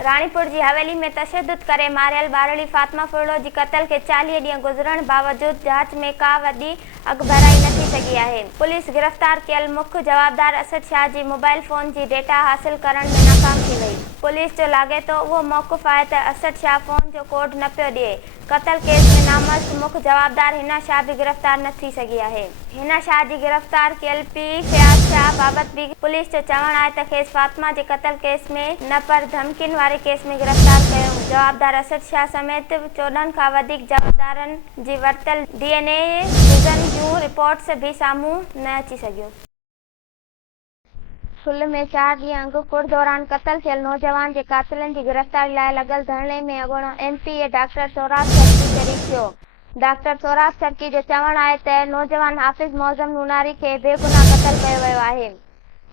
रानीपुर जी हवेली में तशद्दुद करे मारियल बारड़ी फातिमा फुर्लो जी क़त्ल के 40 ॾींहं गुज़रण बावजूद जांच में का वॾी अॻभराई न थी सघी आहे। पुलिस गिरफ़्तार कयल मुख्य जवाबदार असद शाह जी मोबाइल फोन जी डेटा हासिल करण में नाकाम थी वई। पुलिस जो लागे तो उहो मौक़िफ़ आहे त असद शाह फोन जो कोड न पियो ॾिए। क़त्ल केस में नामज़द मुख्य जवाबदार हिना शाह भी गिरफ़्तार न थी सघी आहे। हिना शाह जी गिरफ़्तार कयल पीउ फयाज़ शाह बाबति भी पुलिस जो चवणु आहे त खेसि फातिमा जे क़त्ल केस में न पर धमकियुनि वारे केस में गिरफ़्तार कयो। जवाबदार असद शाह समेत 14 खां वधीक जवाबदारनि जी वरितल DNA विज़न जूं रिपोर्ट्स भी साम्हूं न अची सघियूं। सुल में 4 ॾींहं अॻु कुड़ दौरान क़त्ल थियल नौजवान जे क़ातिलनि जी गिरफ़्तारी लाइ लॻल धरणे में अॻूणो MPA डॉक्टर सोहराब सर्की शरीक थियो। डॉक्टर सोहराब सर्की जो चवणु आहे त नौजवान हाफ़िज़ मौज़म नूनारी खे बेगुनाह क़त्ल कयो वियो आहे।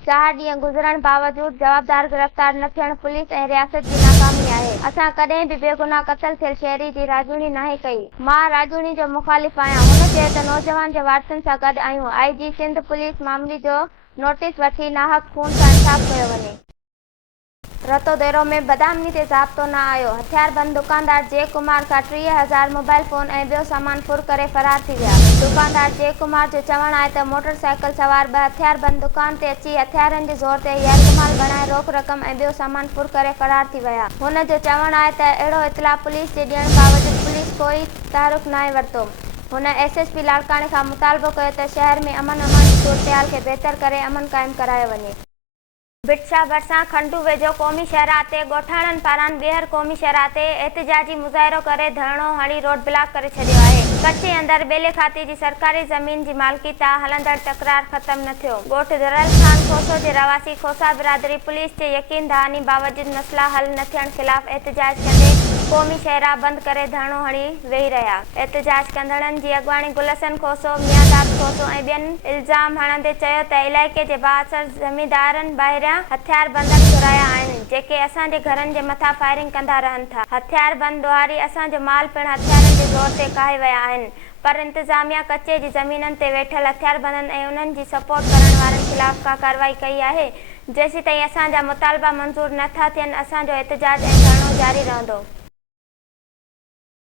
4 ॾींहं गुज़रण बावजूद जवाबदार गिरफ़्तार न थियण पुलिस ऐं रियासत जी नाकामी आहे। असां कॾहिं बि बेगुनाह क़त्ल थियल शहरी जी राजूनी नाहे कई। मां राजूनी जो मुख़ालिफ़ आहियां। हुन चयो त नौजवान जे वारसनि सां गॾु आहियूं। IG सिंध पुलिस मामले जो नोटिस वठी नाहक खून सां इंसाफ़ कयो वञे। रतोदेरो में बदामनी ते ज़ाब्तो न आयो। हथियारबंद दुकानदार जय कुमार खां 30,000 मोबाइल फोन ऐं ॿियो सामान फुर करे फ़रार थी विया। दुकानदार जय कुमार जो चवणु आहे त मोटरसाइकिल सवार 2 हथियारबंद दुकान ते अची हथियारनि जे ज़ोर ते यरगमाल बणाए रोक रक़म ऐं ॿियो सामान फुर करे फ़रार थी विया। हुन जो चवणु आहे त अहिड़ो इतला पुलिस जे ॾियण बावजूद पुलिस कोई तहरुक नाहे वरितो। हुन SSP लाड़काणे खां मुतालबो कयो त शहर में अमन अमान जी सूरतहाल खे बहितर करे अमन क़ाइमु करायो वञे। बिटशा भरिसां खंडू वेझो क़ौमी शाहराह ते ॻोठाणनि पारां ॿीहर क़ौमी शाहराह ते एहतिजाजी मुज़ाहिरो करे धरणो हणी रोड ब्लॉक करे छॾियो आहे। कच्छ जे अंदरि ॿेले खाते जी सरकारी ज़मीन जी मालिकी तां हलंदड़ तकरार ख़त्म न थियो। ॻोठ दरल ख़ान खोसो जे रवासी खोसा बिरादरी पुलिस जे यकीन दहानी बावजूद मसला हल न थियण ख़िलाफ़ एहतिजाज कंदे क़ौमी शाहराह बंदि करे धरणो हणी वेही रहिया। एहतिजाज कंदड़नि जी अॻवानी गुलशन खोसो, मियांदाद खोसो ऐं ॿियनि इल्ज़ाम हणंदे चयो त इलाइक़े जे बाअसर ज़मींदारनि ॿाहिरियां हथियारबंदनि घुराया आहिनि जेके असांजे घरनि जे मथां फायरिंग कंदा रहनि था। हथियारबंद ॾोहारी असांजो माल पिणु हथियारनि जे ज़ोर ते काहे विया आहिनि। पर इंतिज़ामिया कच्चे जी ज़मीननि ते वेठल हथियारबंदनि ऐं उन्हनि जी सपोर्ट करण वारनि ख़िलाफ़ का कार्रवाई कई आहे। जेसीं ताईं असांजा मुतालबा मंज़ूर नथा थियनि असांजो एहतिजाज ऐं धरणो जारी रहंदो।